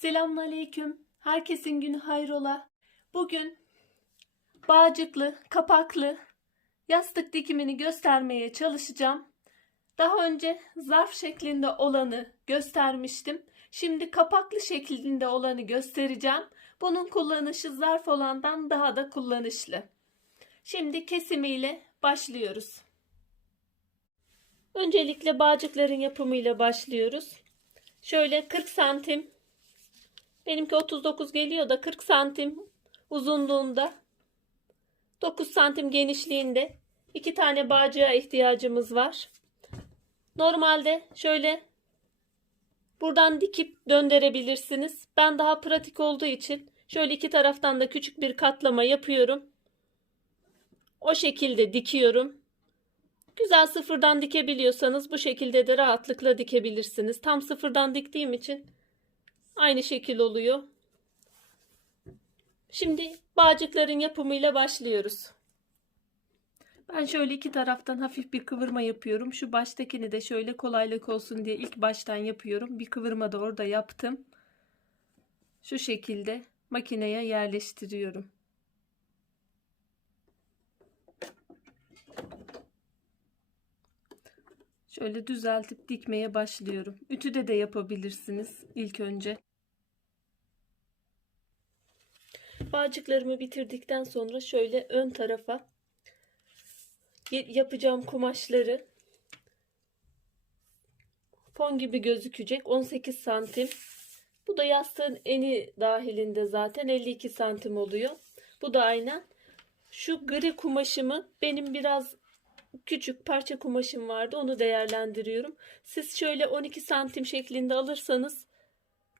Selamünaleyküm. Herkesin günü hayrola. Bugün bağcıklı, kapaklı yastık dikimini göstermeye çalışacağım. Daha önce zarf şeklinde olanı göstermiştim. Şimdi kapaklı şeklinde olanı göstereceğim. Bunun kullanışı zarf olandan daha da kullanışlı. Şimdi kesimiyle başlıyoruz. Öncelikle bağcıkların yapımıyla başlıyoruz. Şöyle 40 santim Benimki 39 geliyor da 40 santim uzunluğunda 9 santim genişliğinde iki tane bağcığa ihtiyacımız var. Normalde şöyle buradan dikip döndürebilirsiniz. Ben daha pratik olduğu için şöyle iki taraftan da küçük bir katlama yapıyorum. O şekilde dikiyorum. Güzel sıfırdan dikebiliyorsanız bu şekilde de rahatlıkla dikebilirsiniz. Tam sıfırdan diktiğim için Aynı şekil oluyor. Şimdi bağcıkların yapımıyla başlıyoruz. Ben şöyle iki taraftan hafif bir kıvırma yapıyorum. Şu baştakini de şöyle kolaylık olsun diye ilk baştan yapıyorum. Bir kıvırma da orada yaptım. Şu şekilde makineye yerleştiriyorum. Şöyle düzeltip dikmeye başlıyorum. Ütüde de yapabilirsiniz ilk önce. Bağcıklarımı bitirdikten sonra şöyle ön tarafa yapacağım kumaşları fon gibi gözükecek 18 santim. Bu da yastığın eni dahilinde zaten 52 santim oluyor. Bu da aynen. Şu gri kumaşımı benim biraz küçük parça kumaşım vardı. Onu değerlendiriyorum. Siz şöyle 12 santim şeklinde alırsanız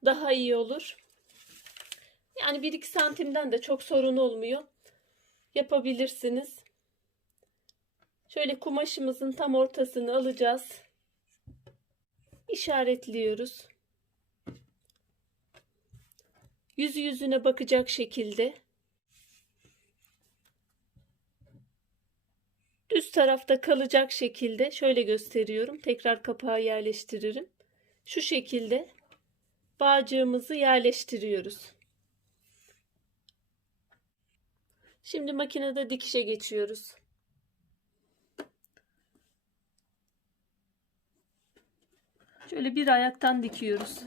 daha iyi olur. Yani 1-2 santimden de çok sorun olmuyor. Yapabilirsiniz. Şöyle kumaşımızın tam ortasını alacağız. İşaretliyoruz. Yüzü yüzüne bakacak şekilde Düz tarafta kalacak şekilde şöyle gösteriyorum. Tekrar kapağı yerleştiririm. Şu şekilde bağcığımızı yerleştiriyoruz. Şimdi makinede dikişe geçiyoruz. Şöyle bir ayaktan dikiyoruz.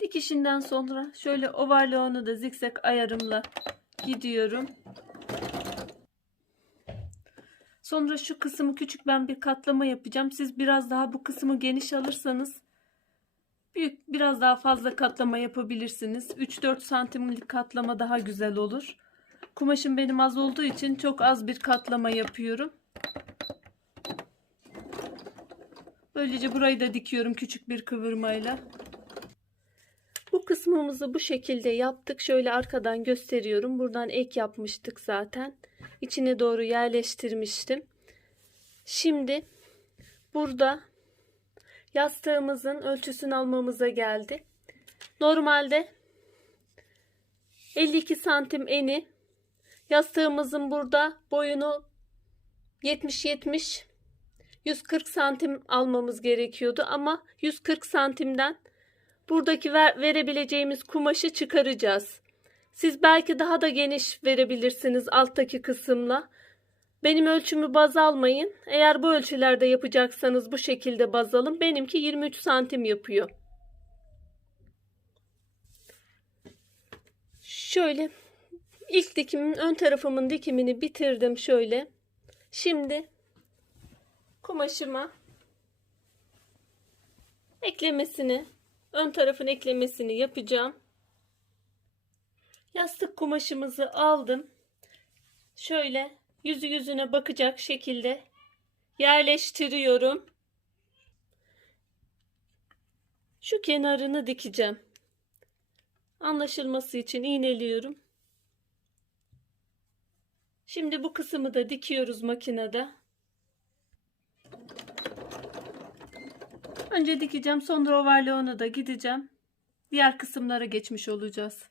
Dikişinden sonra şöyle ovarlığını da zikzak ayarımla gidiyorum. Sonra şu kısmı küçük ben bir katlama yapacağım. Siz biraz daha bu kısmı geniş alırsanız büyük biraz daha fazla katlama yapabilirsiniz. 3-4 santimlik katlama daha güzel olur. Kumaşım benim az olduğu için çok az bir katlama yapıyorum. Böylece burayı da dikiyorum küçük bir kıvırmayla. Bu kısmımızı bu şekilde yaptık. Şöyle arkadan gösteriyorum. Buradan ek yapmıştık zaten. İçine doğru yerleştirmiştim. Şimdi burada yastığımızın ölçüsünü almamıza geldi. Normalde 52 santim eni yastığımızın burada boyunu 70-70 140 santim almamız gerekiyordu ama 140 santimden buradaki ver, verebileceğimiz kumaşı çıkaracağız. Siz belki daha da geniş verebilirsiniz alttaki kısımla. Benim ölçümü baz almayın. Eğer bu ölçülerde yapacaksanız bu şekilde baz alın. Benimki 23 santim yapıyor. Şöyle ilk dikimin ön tarafımın dikimini bitirdim şöyle. Şimdi kumaşıma eklemesini ön tarafın eklemesini yapacağım. Yastık kumaşımızı aldım. Şöyle yüzü yüzüne bakacak şekilde yerleştiriyorum. Şu kenarını dikeceğim. Anlaşılması için iğneliyorum. Şimdi bu kısmı da dikiyoruz makinede. Önce dikeceğim sonra ovarlığına da gideceğim. Diğer kısımlara geçmiş olacağız.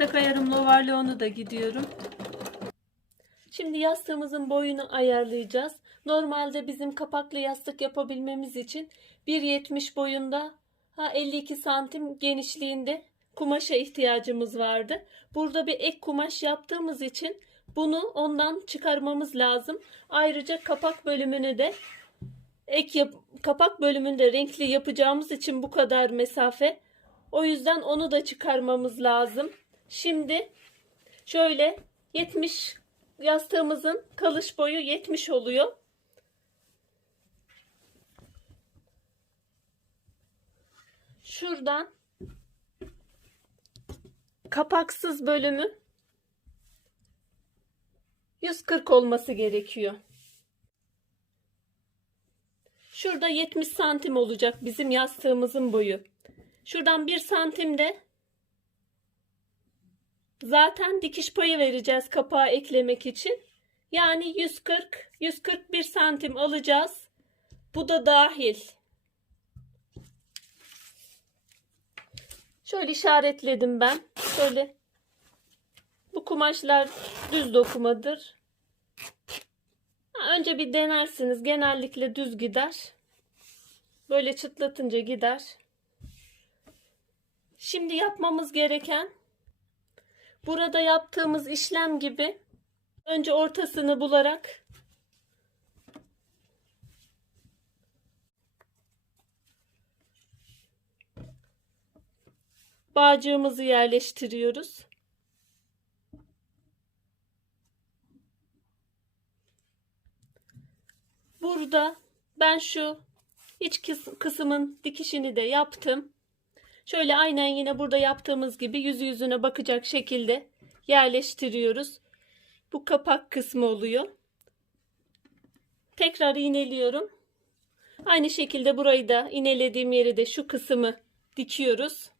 Zikzak ayarımla ovarlığına da gidiyorum. Şimdi yastığımızın boyunu ayarlayacağız. Normalde bizim kapaklı yastık yapabilmemiz için 1.70 boyunda ha 52 santim genişliğinde kumaşa ihtiyacımız vardı. Burada bir ek kumaş yaptığımız için bunu ondan çıkarmamız lazım. Ayrıca kapak bölümünü de ek yap- kapak bölümünde renkli yapacağımız için bu kadar mesafe. O yüzden onu da çıkarmamız lazım. Şimdi şöyle 70 yastığımızın kalış boyu 70 oluyor. Şuradan kapaksız bölümü 140 olması gerekiyor. Şurada 70 santim olacak bizim yastığımızın boyu. Şuradan 1 santim de zaten dikiş payı vereceğiz kapağı eklemek için. Yani 140 141 santim alacağız. Bu da dahil. Şöyle işaretledim ben. Şöyle bu kumaşlar düz dokumadır. Önce bir denersiniz. Genellikle düz gider. Böyle çıtlatınca gider. Şimdi yapmamız gereken burada yaptığımız işlem gibi önce ortasını bularak bağcığımızı yerleştiriyoruz. Burada ben şu iç kıs- kısmın dikişini de yaptım. Şöyle aynen yine burada yaptığımız gibi yüzü yüzüne bakacak şekilde yerleştiriyoruz. Bu kapak kısmı oluyor. Tekrar iğneliyorum. Aynı şekilde burayı da iğnelediğim yeri de şu kısmı dikiyoruz.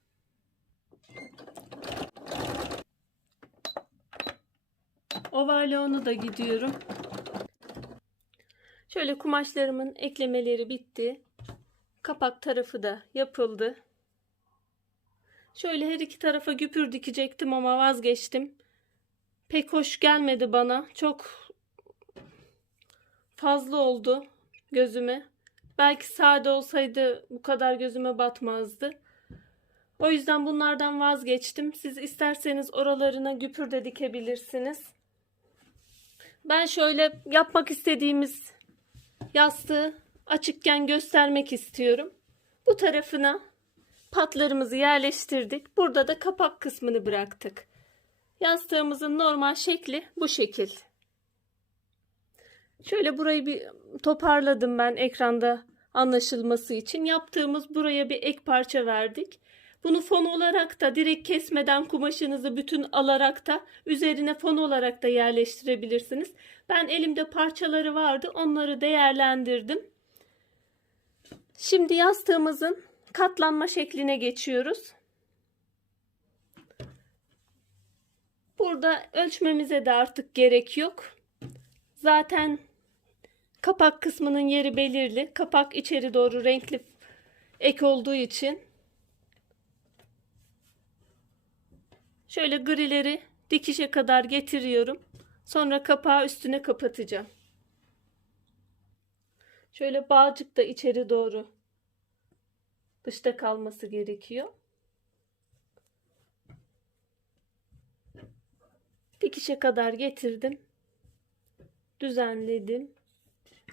Overlock'unu da gidiyorum. Şöyle kumaşlarımın eklemeleri bitti. Kapak tarafı da yapıldı. Şöyle her iki tarafa güpür dikecektim ama vazgeçtim. Pek hoş gelmedi bana. Çok fazla oldu gözüme. Belki sade olsaydı bu kadar gözüme batmazdı. O yüzden bunlardan vazgeçtim. Siz isterseniz oralarına güpür de dikebilirsiniz. Ben şöyle yapmak istediğimiz yastığı açıkken göstermek istiyorum. Bu tarafına patlarımızı yerleştirdik. Burada da kapak kısmını bıraktık. Yastığımızın normal şekli bu şekil. Şöyle burayı bir toparladım ben ekranda anlaşılması için. Yaptığımız buraya bir ek parça verdik. Bunu fon olarak da direkt kesmeden kumaşınızı bütün alarak da üzerine fon olarak da yerleştirebilirsiniz. Ben elimde parçaları vardı. Onları değerlendirdim. Şimdi yastığımızın katlanma şekline geçiyoruz. Burada ölçmemize de artık gerek yok. Zaten kapak kısmının yeri belirli. Kapak içeri doğru renkli ek olduğu için şöyle grileri dikişe kadar getiriyorum. Sonra kapağı üstüne kapatacağım. Şöyle bağcık da içeri doğru dışta kalması gerekiyor. Dikişe kadar getirdim. Düzenledim.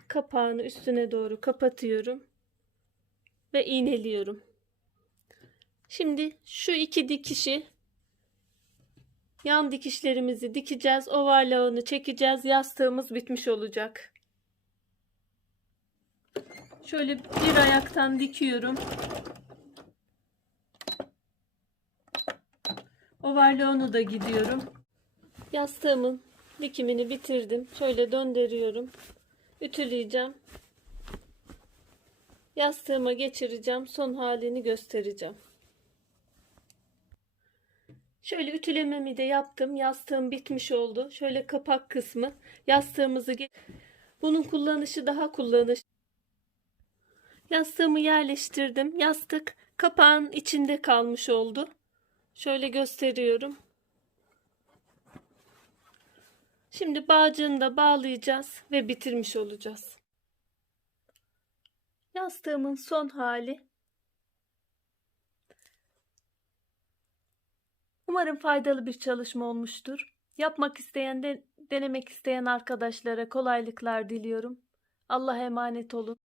Kapağını üstüne doğru kapatıyorum ve iğneliyorum. Şimdi şu iki dikişi yan dikişlerimizi dikeceğiz. Overlock'unu çekeceğiz. Yastığımız bitmiş olacak. Şöyle bir ayaktan dikiyorum. Overlock'unu da gidiyorum. Yastığımın dikimini bitirdim. Şöyle döndürüyorum. Ütüleyeceğim. Yastığıma geçireceğim. Son halini göstereceğim. Şöyle ütülememi de yaptım. Yastığım bitmiş oldu. Şöyle kapak kısmı. Yastığımızı bunun kullanışı daha kullanış. Yastığımı yerleştirdim. Yastık kapağın içinde kalmış oldu. Şöyle gösteriyorum. Şimdi bağcığını da bağlayacağız ve bitirmiş olacağız. Yastığımın son hali. Umarım faydalı bir çalışma olmuştur. Yapmak isteyen de denemek isteyen arkadaşlara kolaylıklar diliyorum. Allah'a emanet olun.